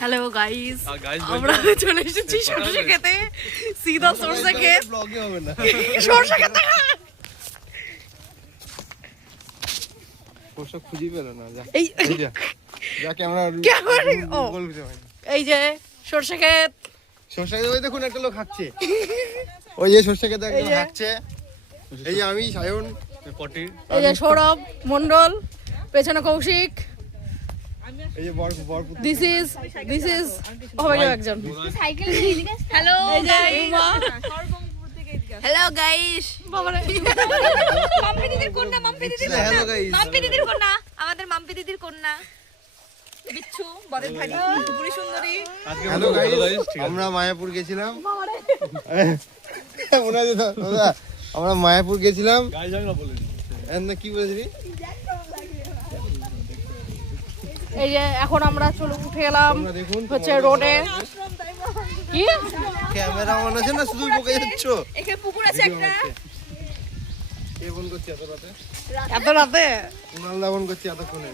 hello guys আমরা চলে এসেছি সরষে খেতে সিধা সরষে ক্ষেত ব্লগে হবে না সরষে খেতে সরষে খুঁজে পেল না যা এই যা ক্যামেরা এই যে সরষে ক্ষেত সরষে ক্ষেত ওই দেখুন একটা লোক হাঁটছে ওই যে সরষে ক্ষেতে একটা লোক হাঁটছে এই যে আমি সায়ন পটি এই যে সৌরভ মণ্ডল পেছনে কৌশিক এই যে দিস ইজ হবে কেউ একজন হ্যালো এই যে উমা হ্যালো গাইস মাম্পি দিদির কন্যা আমাদের মাম্পি দিদির কন্যা বিচ্ছু বদের ভারী পুরি সুন্দরী হ্যালো গাইস আমরা মায়াপুর গেছিলাম আমরা মায়াপুর গেছিলাম গাইস আমি না বলিনি এন্ড কি বলেছিলি এই যে এখন আমরা চলে উঠে গেলাম হচ্ছে রোডে কি ক্যামেরা অন আছে না শুধু বকে যাচ্ছ এখানে পুকুর আছে একটা কে ফোন করছে এত রাতে এত রাতে কুনাল দা ফোন করছে এতক্ষণে